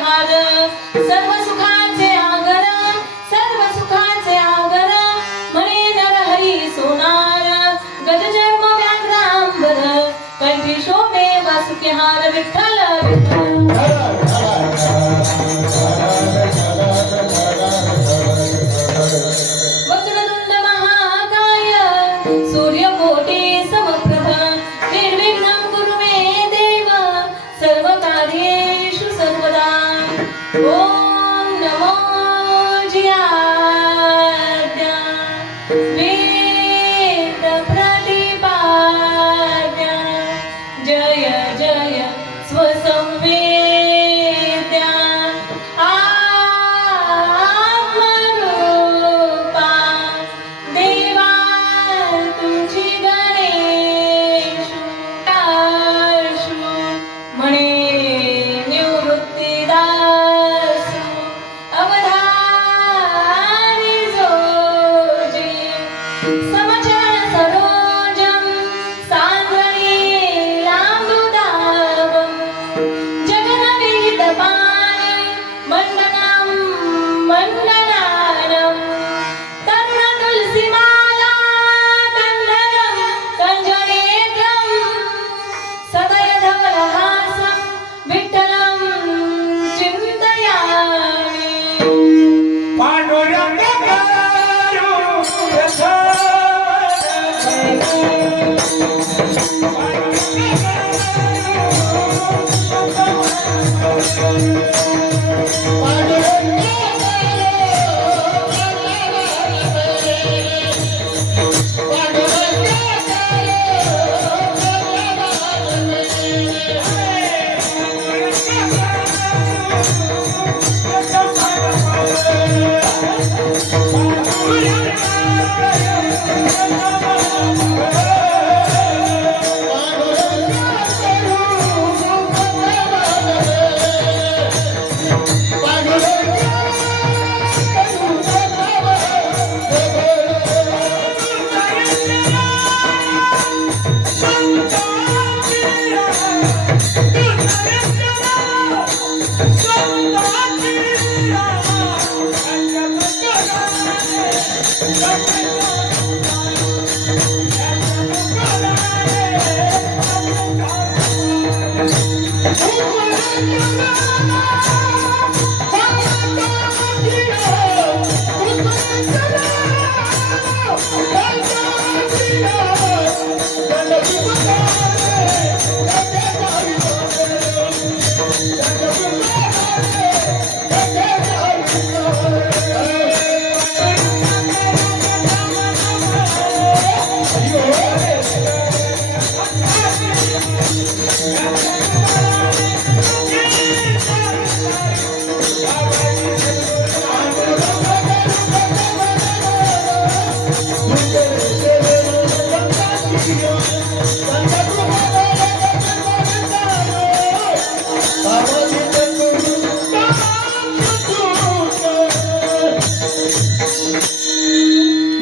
सर्व सुखांचे आगर सर्व सुखांचे आगर म्हणे नरहरी सोनार गजचर्म व्याघ्रांबर कंठी शोभे वासुकी हार विठ्ठल वक्रतुंड महाकाय सूर्यकोटी समप्रभ निर्विघ्नं कुरु मे देव सर्व कार्येषु सर्वदा ओम नमो जियाद्या वेद प्रतिपाद्या जय जय स्व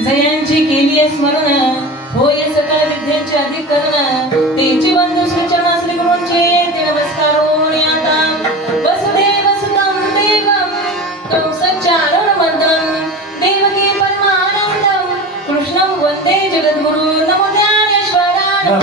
जयांची केली स्मरण होय सकळ विद्यांचे अधिकरण तेची बंधू सूचना श्री गुरूंचे ते नमस्कार होणी आता वसुदेव सुतं देवं कंसचारण मर्दनं देवकी परमानंदं कृष्णं वंदे जगद्गुरु नमो ज्ञानेश्वराय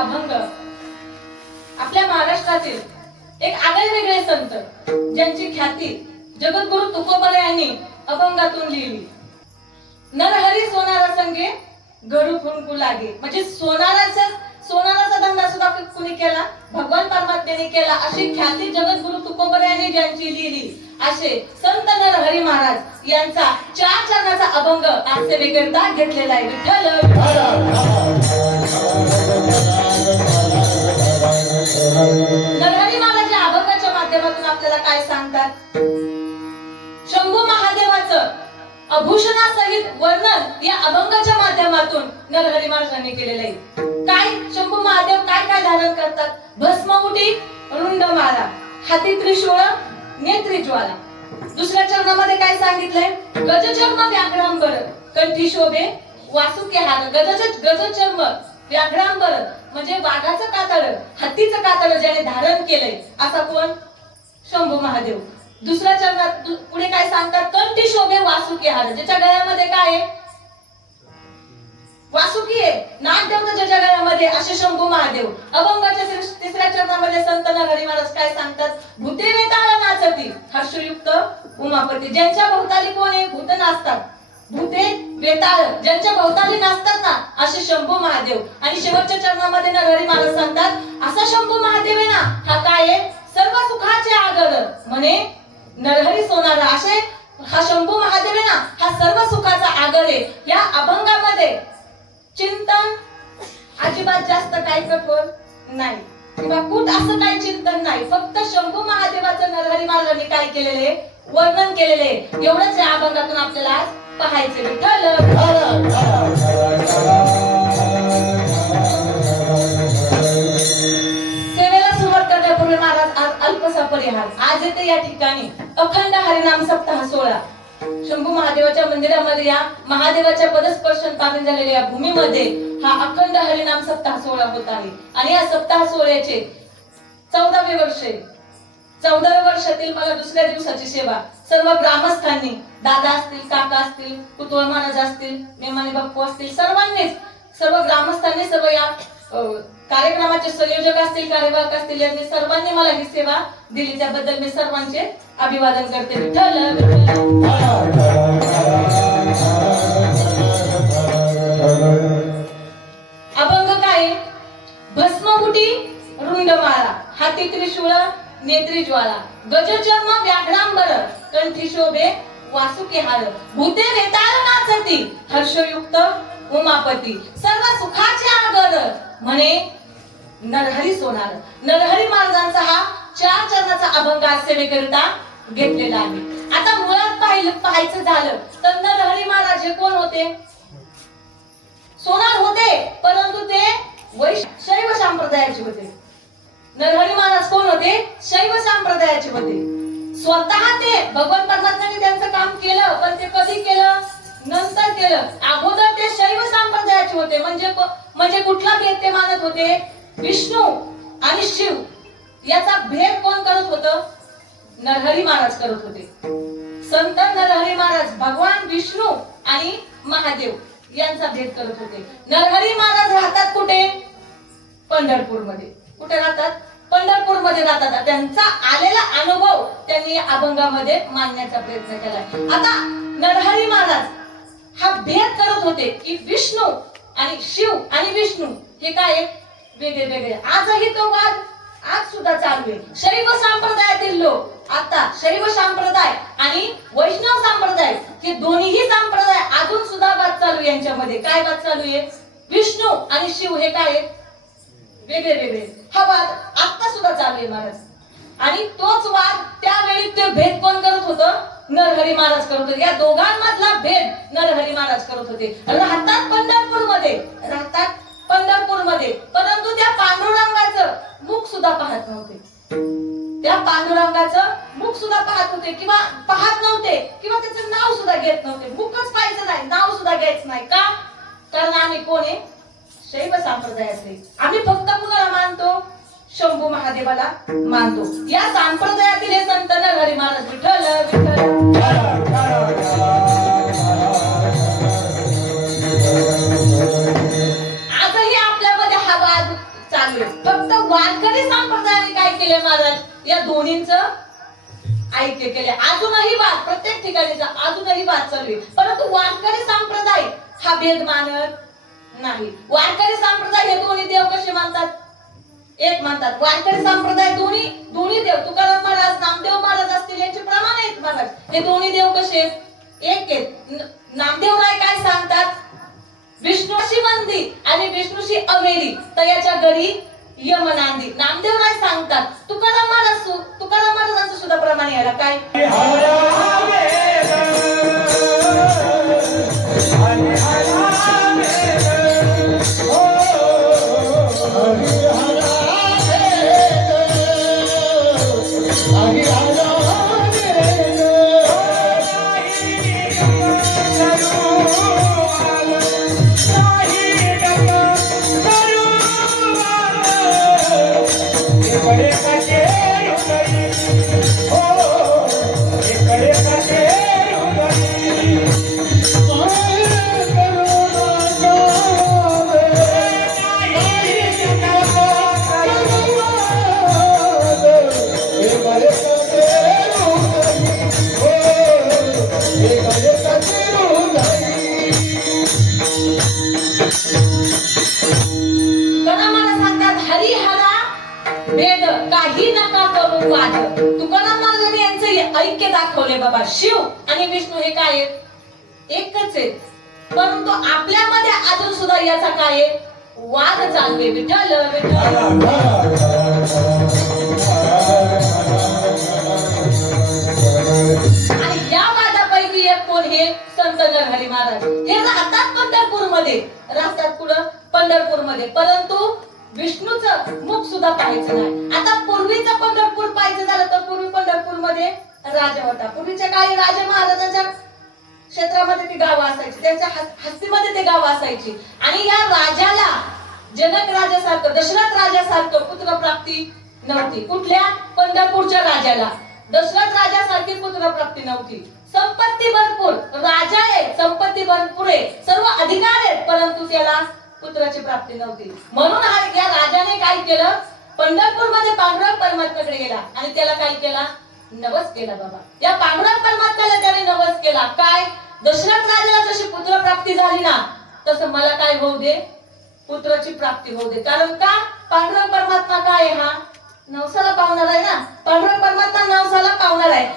अभंग आपल्या महाराष्ट्रातील एक आगळेवेगळे संत ज्यांची ख्याती जगद्गुरु तुकोबा यांनी अभंगातून लिहिली. नरहरी सोनारा संगे गरु फुंकू लागे, म्हणजे सोनाराचा धंदा सुद्धा कुणी केला? भगवान परमात्म्याने केला. अशी ख्याती जगद्गुरु तुकोबरायाने ज्यांची लिहिली असे संत नरहरी महाराज यांचा 4 चरणाचा अभंग आज सेवेकरता घेतलेला आहे. विठ्ठल नरहरी महाराज या अभंगाच्या माध्यमातून आपल्याला काय सांगतात? शंभू महादेवाचं आभूषणासहित वर्णन या अभंगाच्या माध्यमातून नरहरी महाराजांनी केलेलं आहे. काय शंभू महादेव काय काय धारण करतात? भस्ममुठी, रुंड माला, हाती त्रिशूळ, नेत्री ज्वाला. दुसऱ्या चरणामध्ये काय सांगितलंय? गजचर्म व्याघ्रांबर, कंठी शोभे वासुकी हार. गजचर्म व्याघ्रांबर म्हणजे वाघाचं कातड, हत्तीचं कातड ज्याने धारण केलंय असा कोण? शंभू महादेव. दुसऱ्या चरणात पुढे काय सांगतात? कंठी शोभे वासुकी हार. ज्याच्या गळ्यामध्ये काय आहे? वासुकी आहे, नाग देवता ज्याच्या गळ्यामध्ये, असे शंभू महादेव. अभंगाच्या तिसऱ्या चरणामध्ये संत नरहरी महाराज काय सांगतात? भूते वेताळ नाचती हर्षयुक्त उमापती. ज्यांच्या भोवताली कोण आहे? भूत नाचतात. भूते वेताळ ज्यांच्या भोवताली नाचतात ना, असे शंभू महादेव. आणि शेवटच्या चरणामध्ये नरहरी महाराज सांगतात असा शंभू महादेव आहे ना, हा काय आहे? सर्व सुखाचे आगर म्हणे नरहरी सोनारा. असे हा शंभू महादेव आहे ना, हा सर्व सुखाचा आगर आहे. या अभंगामध्ये चिंतन अजिबात जास्त काही कठोर नाही किंवा कुठ असं काही चिंतन नाही. फक्त शंभू महादेवाचं नरहरी महाराजांनी काय केलेले? वर्णन केलेले. एवढंच या अभंगातून आपल्याला आज पाहायचे. विठ्ठल सेवेला सुरुवात करण्यापूर्वी महाराज आज अल्पसा परिहार. आज येते या ठिकाणी अखंड हरिनाम सप्ताह सोहळा. शंभू महादेवाच्या मंदिरामध्ये या महादेवाच्या पदस्पर्शन पावन झालेल्या या भूमीमध्ये हा अखंड हरिनाम सप्ताह सोहळा होत आहे. आणि या सप्ताह सोहळ्याचे 14वे वर्ष आहे. 14व्या वर्षातील मला दुसऱ्या दिवसाची सेवा सर्व ग्रामस्थांनी, दादा असतील, काका असतील, कुतुळ महाराज असतील, मेमाने बाप्पू असतील, सर्वांनीच, सर्व ग्रामस्थांनी, सर्व या कार्यक्रमाचे संयोजक असतील, कार्यवाहक असतील, यांनी सर्वांनी मला ही सेवा दिली. त्याबद्दल मी सर्वांचे अभिवादन करते. विठ्ठल अभंग काय? भस्ममुठी, रुंड माळा, हाती त्रिशूळ, नेत्री ज्वाला, गजचर्म व्याघ्रांबर, कंठी शोभे वासुकी हार. भूते वेताळ नाचती हर्षयुक्त उमापती. सर्व सुखाचे आगर म्हणे नरहरी सोनार. नरहरी महाराजांचा हा 4 चरणाचा अभंग आज सेवेकरिता घेतलेला आहे. आता मुळात पाहायचं झालं तर नरहरी महाराज हे कोण होते? सोनार होते, परंतु ते शैव संप्रदायाचे होते. नरहरी महाराज कोण होते? शैव संप्रदायाचे होते. स्वतः ते भगवान परमात्म्याने त्यांचं काम केलं, पण ते कधी केलं? नंतर केलं. अगोदर ते शैव संप्रदायाचे होते. म्हणजे कुठला भेद ते मानत होते? विष्णू आणि शिव याचा भेद कोण करत होतं? नरहरी महाराज करत होते. संत नरहरी महाराज भगवान विष्णू आणि महादेव यांचा भेद करत होते. नरहरी महाराज राहतात कुठे? पंढरपूरमध्ये. कुठे राहतात? पंढरपूरमध्ये राहतात. त्यांचा आलेला अनुभव त्यांनी अभंगामध्ये मांडण्याचा प्रयत्न केला. आता नरहरी महाराज हा भेद करत होते की विष्णू आणि शिव आणि विष्णू हे काय वेगळे वेगळे. आजही तो वाद आज सुद्धा चालू आहे. शैव संप्रदायातील लोक आता शैव संप्रदाय आणि वैष्णव संप्रदाय हे दोन्हीही संप्रदाय अजून सुद्धा वाद चालू आहे. यांच्यामध्ये काय वाद चालू आहे? विष्णू आणि शिव हे काय वेगळे वेगळे. हा वाद आता सुद्धा चालू आहे महाराज. आणि तोच वाद त्यावेळी ते भेद कोण करत होतं? नरहरी महाराज करत होते. या दोघांमधला भेद नरहरी महाराज करत होते. राहतात पंढरपूरमध्ये, परंतु त्या पांडुरंगाचं मुख सुद्धा पाहत नव्हते. त्या पांडुरंगाचं मुख सुद्धा पाहत होते किंवा पाहत नव्हते किंवा त्याचं नाव सुद्धा घेत नव्हते. मुखच पाहायचं नाही, नाव सुद्धा घ्यायचं नाही. का? कारण आम्ही कोण आहे? शैव संप्रदायातले. आम्ही फक्त कुणाला मानतो? शंभू महादेवाला मानतो. या संप्रदायातील हे संत नरहरी महाराज. विठ्ठल आजही आपल्यामध्ये हा वाद चालू आहे. फक्त वारकरी संप्रदायाने काय केले महाराज? या दोन्हींचं ऐक्य केले. अजूनही वाद प्रत्येक ठिकाणीचा अजूनही वाद चालू आहे. परंतु वारकरी संप्रदाय हा भेद मानत नाही. वारकरी संप्रदाय हे दोन्ही देव कसे मानतात? मानतात. वारकरी संप्रदाय दोन्ही देव तुकाराम महाराज नामदेव महाराज असतील यांचे प्रमाण आहेत महाराज. हे दोन्ही देव कसे आहेत? एक आहेत. नामदेव राय काय सांगतात? विष्णूशी मंदिर आणि विष्णूशी अवेरी तयाच्या घरी यम नांदी. नामदेव राय सांगतात तुकाराम महाराजांचं सुद्धा प्रमाण याला काय? भेद काही नका करू वाद. तुकाराम महाराजांनी यांचे ऐक्य दाखवले बाबा. शिव आणि विष्णू हे काय आहेत? एकच आहेत. परंतु आपल्यामध्ये अजून सुद्धा याचा काय आहे? वाद चालवे. विठ्ठल विठ्ठल. आणि या वादापैकी एक कोण? हे संत नरहरी महाराज. हे राहतात पंढरपूरमध्ये. राहतात कुठं? पंढरपूरमध्ये. परंतु विष्णूचं मुख सुद्धा पाहायचं नाही. आता पूर्वीचं पंढरपूर पाहायचं झालं तर पूर्वी पंढरपूरमध्ये राजा होता. पूर्वीच्या काळी राजा महाराजांच्या क्षेत्रामध्ये ती गावं असायची. त्यांच्या हस्तीमध्ये ते गावं असायची. आणि या राजाला जनक राजासारखं दशरथ राजासारखं पुत्रप्राप्ती नव्हती. कुठल्या? पंढरपूरच्या राजाला दशरथ राजासारखी पुत्रप्राप्ती नव्हती. संपत्ती भरपूर राजा आहे, संपत्ती भरपूर आहे, सर्व अधिकार आहेत, परंतु त्याला पुत्राची प्राप्ती नव्हती. म्हणून या राजाने काय केलं? पंढरपूरमध्ये पांडुरंग परमात्म्याकडे गेला आणि त्याला काय केला? नवस केला बाबा. या पांडुरंग परमात्म्याला त्याने नवस केला. काय? दशरथ राजाला जशी पुत्र प्राप्ती झाली ना तसं मला काय होऊ दे? पुत्राची प्राप्ती होऊ दे. कारण का? पांडुरंग परमात्मा काय आहे? हा नवसाला पावणार आहे ना. पांडुरंग परमात्मा नवसाला पावणार आहे.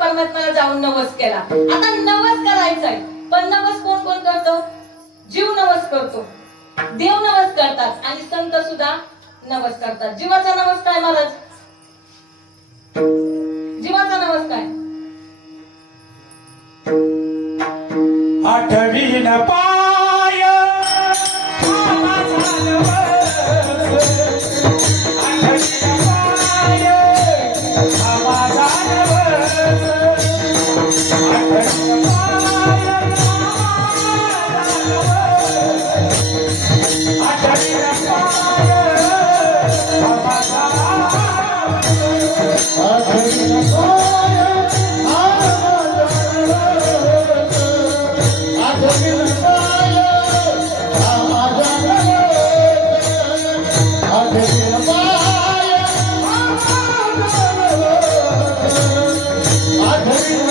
परमात्म्याला जाऊन नवस केला. आता नवस करायचा आहे, पण नवस कोण कोण करतो? जीव नवस करतो, देव नवस करतात आणि संत सुद्धा नवस करतात. जीवाचा नवस काय महाराज? जीवाचा नवस काय? आठवीन पाय माझा नवस, आठवीन पाय माझा नवस, आठवीन पाय आठवीन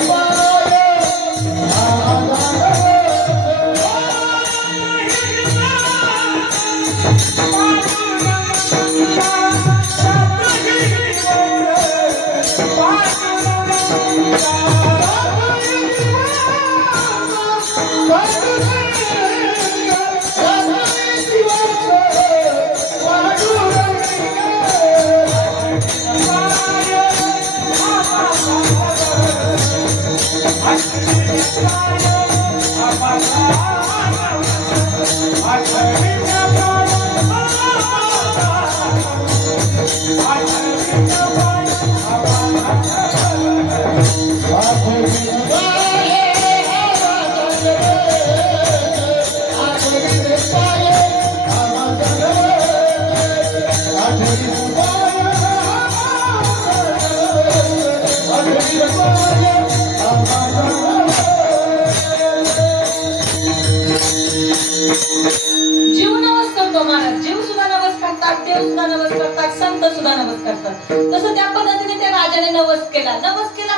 जीव नवस करतो महाराज, जीव सुद्धा नवस करतात, देव सुद्धा नवस करतात, संत सुद्धा नवस करतात. तसं त्या पद्धतीने त्या राजाने नवस केला.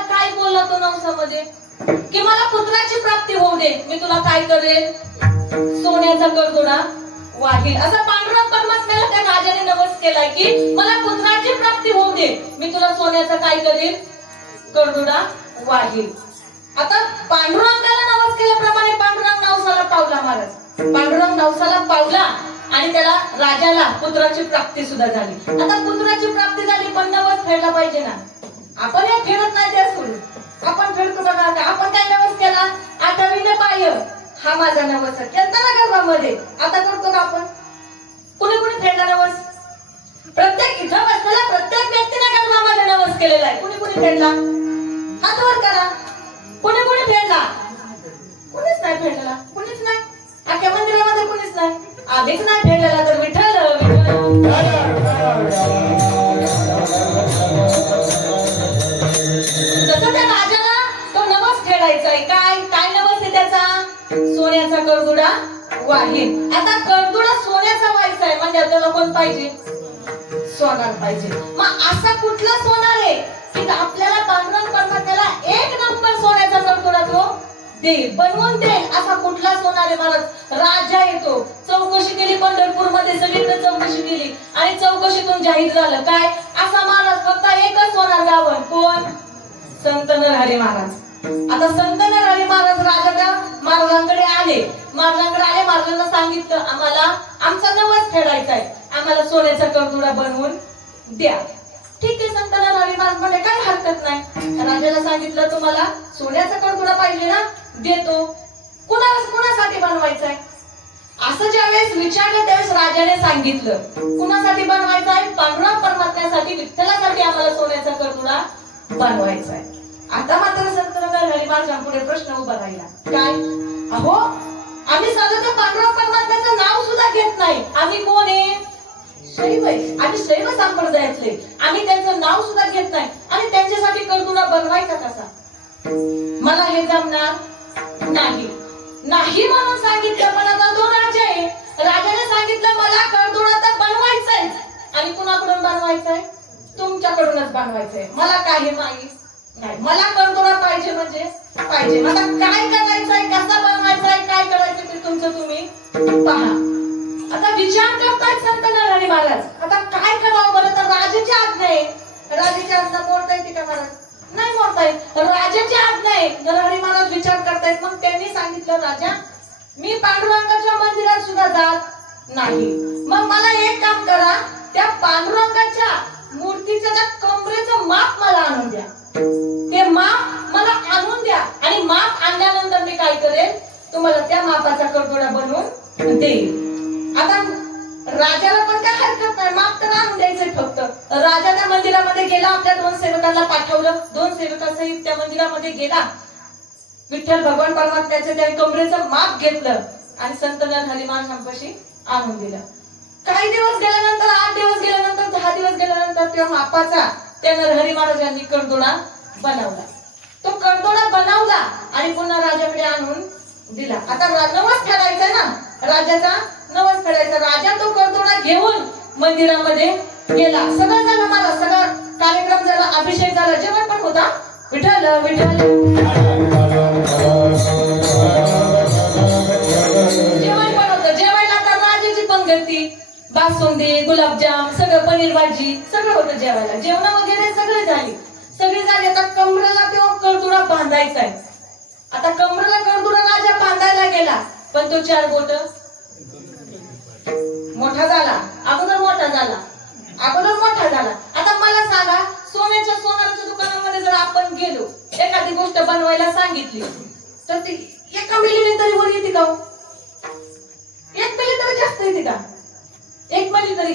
काय बोलला तो नवसामध्ये की मला पुत्राची प्राप्ती होऊ दे, मी तुला काय करेल, सोन्याचा करदोडा वाहील. असा पांडुरंग परमात्म्याला त्या राजाने नवस केलाय की मला पुत्राची प्राप्ती होऊ दे, मी तुला सोन्याचा काय करेल, करदोडा वाहील. आता पांडुरंगाला नवस केल्याप्रमाणे पांडुरंग नवसाला पावला महाराज. पांडुरंग नवसाला पावला आणि त्याला राजाला पुत्राची प्राप्ती सुद्धा झाली. आता पुत्राची प्राप्ती झाली पण नवस फेडला पाहिजे ना. आपण हे फेडत नाही त्या सोडून आपण फेडतो बघा. आता आपण काय नवस केला, आठवीने पाय हा माझा नवस केलता ना गर्भामध्ये. आता करतो का आपण? कुणी कुणी फेडला नवस? प्रत्येक इथं बसलेला प्रत्येक व्यक्तीने गर्भामध्ये नवस केलेला आहे. कुणी कुणी फेडला? हात वर करा. कुणी कुणी फेडला? कुणीच नाही फेडलेला. कुणीच नाही. अख्ख्या मंदिरामध्ये कुणीच नाही. आधीच नाही फेडलेला तर विठ्ठल तसं त्या राजाला तो नवस फेडायचा आहे. काय काय नवस आहे त्याचा? सोन्याचा करदुडा वाहील. आता करदुडा सोन्याचा व्हायचा आहे म्हणजे त्याला कोण पाहिजे? सोनार पाहिजे. मग असा कुठला सोनार आहे की आपल्याला पांडुरंग परमात्म्याला एक नंबर सोन्याचा करदुडा तो देईल, बनवून देईल. असा कुठला सोनार आहे महाराज? राजा येतो. चौकशी केली पंढरपूर मध्ये, सगळीकडे चौकशी केली आणि चौकशीतून जाहीर झालं काय? असा महाराज फक्त एकच सोनार गावन. कोण? संत नरहरी महाराज. आता संत नरहरी महाराज महाराजांकडे आले. महाराजांना सांगितलं आम्हाला आमचा नवस फेडायचा आहे, आम्हाला सोन्याचा करदुडा बनवून द्या. ठीक आहे, संत नरहरी महाराज म्हणजे काही हरकत नाही. राजाला सांगितलं तुम्हाला सोन्याचा करदुडा पाहिजे ना, देतो. कुणासाठी बनवायचा आहे असं ज्यावेळेस विचारलं त्यावेळेस राजाने सांगितलं कुणासाठी बनवायचा आहे? पांडुरंग परमात्म्यासाठी, विठ्ठलासाठी आम्हाला सोन्याचा करदुडा बनवायचा आहे. आता मात्र संत नरहरी महाराजांपुढे प्रश्न उभा राहिला. काय? अहो आम्ही साधं त्या पांडुरंग परमात्म्याचं नाव सुद्धा घेत नाही. आम्ही कोण आहे? शैव आहे. आम्ही शैव संप्रदायातले. आम्ही त्यांचं नाव सुद्धा घेत नाही आणि त्यांच्यासाठी करदुडा बनवायचा कसा? मला हे जमणार नाही नाही म्हणून सांगितलं. पण आता तो राजा आहे. राजाने सांगितलं मला करदुडा तर बनवायचाय आणि कुणाकडून बनवायचाय? तुमच्याकडूनच बनवायचंय. मला काही माहित नाही. मला करदुडा पाहिजे म्हणजे पाहिजे. आता काय करायचंय, कसा बनवायचाय, काय करायचं ते तुमचं तुम्ही पहा. आता विचार करतायत संत नरहरी महाराज. आता काय करावं बरं? तर राजाची आज्ञा आहे. राजाची आज्ञा मोडता येते का महाराज? नाही मोडता येत. राजाची आज्ञा आहे. नरहरी महाराज विचार करतायत. मग त्यांनी सांगितलं राजा मी पांडुरंगाच्या मंदिरात सुद्धा जात नाही. मग मला एक काम करा, त्या पांडुरंगाच्या मूर्तीचं त्या कमरेचं माप मला आणून द्या. ते माप मला आणून द्या आणि माप आणल्यानंतर मी काय करेल, तुम्हाला त्या मापाचा करदुडा बनवून देईल. आता राजाला पण काय हरकत नाही, माप तर आणून द्यायचंय फक्त. राजा त्या मंदिरामध्ये गेला, आपल्या 2 सेवकांना पाठवलं. 2 सेवकासहित त्या मंदिरामध्ये गेला. विठ्ठल भगवान परमात्म्याचं त्या कमरेचं माप घेतलं आणि संत नरहरी महाराजांपाशी आणून दिलं. काही दिवस गेल्यानंतर, 8 दिवस गेल्यानंतर, 10 दिवस गेल्यानंतर त्या मापाचा त्या नरहरी महाराजांनी करदोडा बनवला. तो करदोडा बनवला आणि पुन्हा राजाकडे आणून दिला. आता नवस फेडायचा ना, राजाचा नवस फेडायचा. राजा तो करदोडा घेऊन मंदिरामध्ये गेला. सगळं झालं मला, सगळा कार्यक्रम झाला, अभिषेक झाला, जेवण पण होता. विठ्ठल विठ्ठल जेवण पण होतं. जेवायला तर राजाची पंगती, बासुंदी, गुलाबजाम, सगळं पनीर भाजी सगळं होतं जेवायला. जेवण वगैरे सगळे झाली. आता कमरेला तेव्हा करदुडा बांधायचा आहे. आता कमरेला करदुडा राजा बांधायला गेला पण तो 4 बोट मोठा झाला. अगोदर मोठा झाला. आता मला सांगा, सोन्याच्या दुकानामध्ये जर आपण गेलो एखादी गोष्ट बनवायला सांगितली तर ती एका मिलीने तरी वर येते का हो? एक मिली तरी जास्त येते का? एक मिली तरी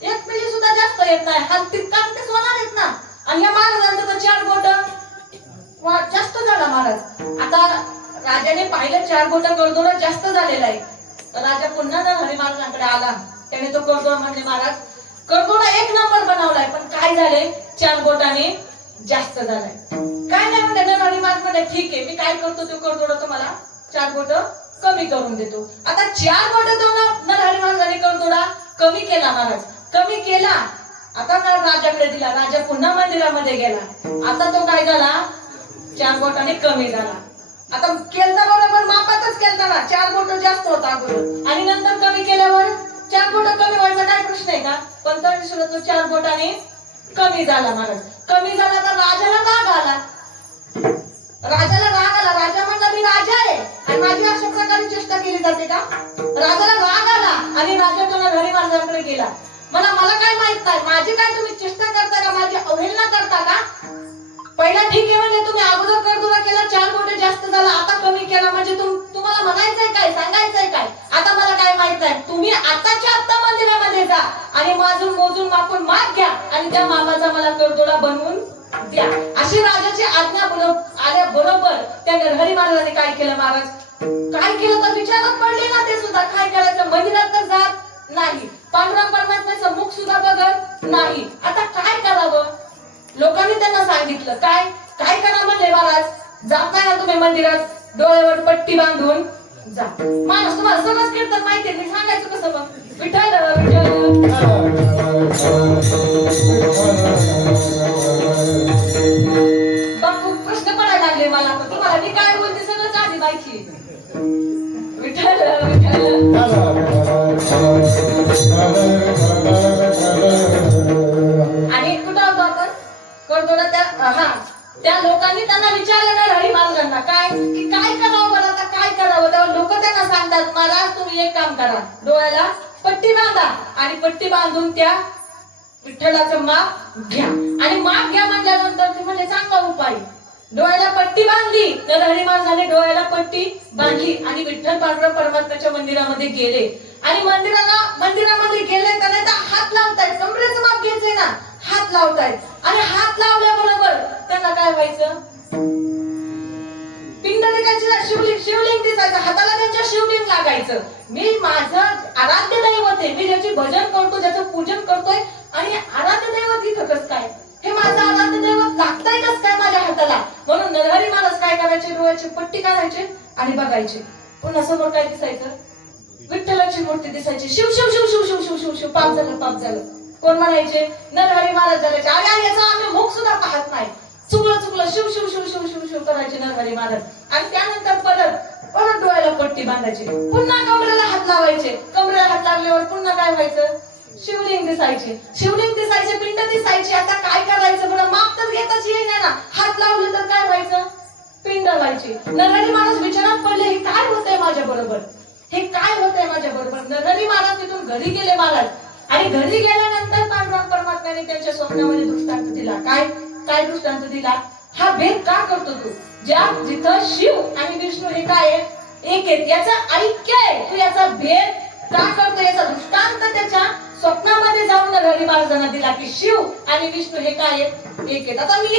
एक मिली सुद्धा जास्त येत नाही. हा तितकाच होणार आहेत ना. आणि या महाराजांचं तर 4 बोट जास्त झाला महाराज. आता राजाने पाहिलं 4 बोट करदोडा जास्त झालेला आहे. तर राजा पुन्हा नरहरी महाराजांकडे आला. त्याने तो करदोडा म्हणले, महाराज करदोडा 1 नंबर बनवलाय, पण काय झाले 4 बोटाने जास्त झालाय. काय नाही म्हणते नरहरी महाराज म्हणले, ठीक आहे मी काय करतो तो करदोडा तुम्हाला 4 बोट कमी करून देतो. आता 4 बोट नरहरी महाराजांनी करदोडा कमी केला महाराज. कमी केला. आता राजाकडे दिला. राजा पुन्हा मंदिरामध्ये गेला. आता तो काय झाला 4 बोटाने कमी झाला. आता केलता बरोबर मापातच केलता ना. 4 बोट जास्त होता अगोदर आणि नंतर कमी केल्यावर 4 बोट कमी व्हायचा काय प्रश्न आहे का? पण तरी सुद्धा तो 4 बोटाने कमी झाला महाराज. कमी झाला तर राजाला राग आला. राजाला राग आला. राजा म्हणला मी राजा आहे आणि माझी अशा प्रकारे चेष्टा केली जाते का? राजाला राग आला आणि राजा तो नरहरी महाराजांकडे गेला. मला काय माहित नाही, माझी काय तुम्ही चेष्टा करता का? माझी अवहेलना करता का? पहिला ठीक आहे म्हणजे तुम्ही अगोदर करदोडा केला 4 बोटे जास्त झाला, आता कमी केला म्हणजे तुम्हाला म्हणायचंय काय, सांगायचंय काय? आता मला काय माहित नाही. तुम्ही आताच्या आता मंदिरामध्ये जा आणि माझून मोजून मापून माप घ्या आणि त्या मापाचा मला करदोडा बनवून द्या. अशी राजाची आज्ञा आल्याबरोबर त्या नरहरी महाराजांनी काय केलं महाराज? काय केलं तर विचारात पडले ना ते सुद्धा. काय करायचं? मंदिरात तर जात नाही, पांडुरंग परमात्म्याचं मुख सुद्धा बघत नाही. आता काय करावं? लोकांनी त्यांना सांगितलं काय काय करा म्हणले महाराज. जात नाही ना तुम्ही मंदिरात, डोळ्यावर पट्टी बांधून जा. माणूस तुम्हाला सगळंच कीर्तन माहितीये, मी सांगायचं कसं मग? विठ्ठल बापू प्रश्न पडायला लागले मला. पण तुम्हाला मी काय बोलते सगळंच आधी माहिती. विठ्ठल आणि कुठं होतो आपण? करदोडा त्या लोकांनी त्यांना विचारलं नरहरी महाराजांना काय की काय करावं बरं, आता काय करावं? तेव्हा लोक त्यांना सांगतात महाराज तुम्ही एक काम करा, डोळ्याला पट्टी बांधा आणि पट्टी बांधून त्या विठ्ठलाचं माप घ्या. आणि माप घ्या म्हटल्यानंतर ते म्हणजे चांगला उपाय. डोळ्याला पट्टी बांधली. नरहरी महाराजांनी डोळ्याला पट्टी बांधली आणि विठ्ठल पांडुरंग परमात्म्याच्या मंदिरामध्ये गेले. आणि मंदिरामध्ये गेले तर नाही तर हात लावतायत. कमरेचं माप घ्यायचंय ना, हात लावतायत. आणि हात लावल्याबरोबर त्यांना काय व्हायचं? पिंडलिकाची शिवलिंग दिसायचं. हाताला त्यांच्या शिवलिंग लागायचं. मी माझं आराध्य दैवत आहे, मी ज्याचे भजन करतो, ज्याचं पूजन करतोय आणि आराध्य दैवत इथं कसं काय? हे माझं आराध्य दैवत लागतंय कसं काय माझ्या हाताला? म्हणून नरहरी महाराज काय करायचे? डोळ्याची पट्टी काढायचे आणि बघायचे. पुन्हा समोर काय दिसायचं? विठ्ठलाची मूर्ती दिसायची. शिव शिव शिव शिव शिव शिव शिव शिव. पाप झालं, पाप झालं. कोण म्हणायचे? नरहरी महाराज झाल्याचे. अरे याचा आम्ही मुख सुद्धा पाहत नाही. चुकलं चुकलं शिव शिव शिव शिव शिव शिव करायचे नरहरी महाराज. आणि त्यानंतर परत डोळ्याला पट्टी बांधायची. पुन्हा कमरेला हात लावायचे. कमरेला हात लागल्यावर पुन्हा काय व्हायचं? शिवलिंग दिसायचे. शिवलिंग दिसायचे, पिंड दिसायची. आता काय करायचं बरं? माप तर घेताच येईना ना. हात लावले तर काय व्हायचं? पिंड व्हायची. नरहरी महाराज विचारात पडले हे काय होतंय माझ्या बरोबर? हे काय होतंय माझ्या बरोबर? नरहरी महाराज तिथून घरी गेले महाराज. आणि घरी गेल्यानंतर पांडुरंग परमात्म्याने त्यांच्या स्वप्नामध्ये दृष्टांत दिला. काय दृष्टांत दिला? हा भेद का करतो तू? जिथं शिव आणि विष्णू हे काय आहे? एक आहेत. याचं ऐक्य आहे. तू याचा भेद का करतो? याचा दृष्टांत त्याच्या स्वप्नामध्ये जाऊन नरहरी महाराजांना दिला की शिव आणि विष्णू हे काय आहेत? एक आहेत. आता मी